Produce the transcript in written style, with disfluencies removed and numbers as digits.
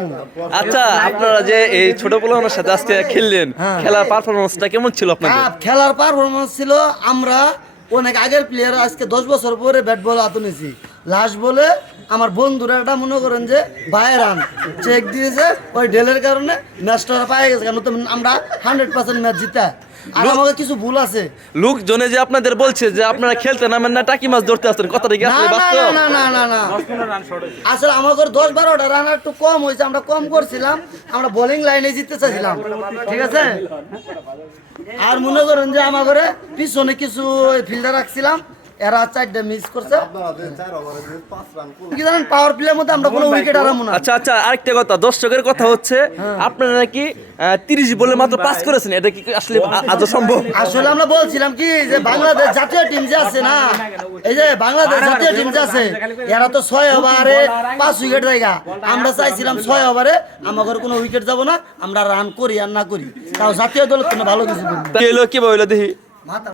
দিমু। আচ্ছা, আপনারা যে এই ছোট পোলাপানের সাথে আজকে খেললেন, খেলার পারফরমেন্সটা কেমন ছিল আপনাদের? খেলার পারফরমেন্স ছিল, আমরা অনেক আগের প্লেয়ার, আজকে 10 বছর পরে ব্যাট বল হাতে নিয়েছি। লাস্ট বলে আমার বন্ধুরা এটা মনে করেন যে বাই রান চেক দিয়েছে, ওই ডেলের কারণে ম্যাচটা পায়ে গেছে, কেন তো আমরা 100% ম্যাচ জিতা। আর আমাকে কিছু ভুল আছে। লোকজনে যে আপনাদের বলছে যে আপনারা খেলতে নামেন না, টাকি মাছ ধরতে আসতেন, কথাটা কি না আসলে না বাস্তব? না না না না আসলে আমাদের 10-12টা রান একটু কম হয়েছে, আমরা কম করছিলাম, আমরা বোলিং লাইনে জিততে চাইছিলাম, ঠিক আছে। আর মনে করেন যে আমাদের পিছনে কিছু ফিল্ডার রাখছিলাম, এরা 4টা মিস করছে। কি জানেন, পাওয়ার প্লের মধ্যে আমরা কোনো উইকেট হারাবো না। আচ্ছা আচ্ছা, আরেকটা কথা, দর্শকের কথা হচ্ছে আপনারা নাকি 30 বলে মাত্র পাস করেছেন, এটা কি আসলে আদৌ সম্ভব? আসলে আমরা বলছিলাম কি যে বাংলাদেশ জাতীয় টিম যে আছে না, এই যে বাংলাদেশ জাতীয় টিম যে আছে, এরা তো 6 ওভারে 5 উইকেট জায়গা। আমরা চাইছিলাম 6 ওভারে আমাদের কোনো উইকেট যাব না, আমরা রান করি আর না করি, তাও জাতীয় দলের জন্য ভালো কিছু করি। কি হলো, কি বললো দেখি।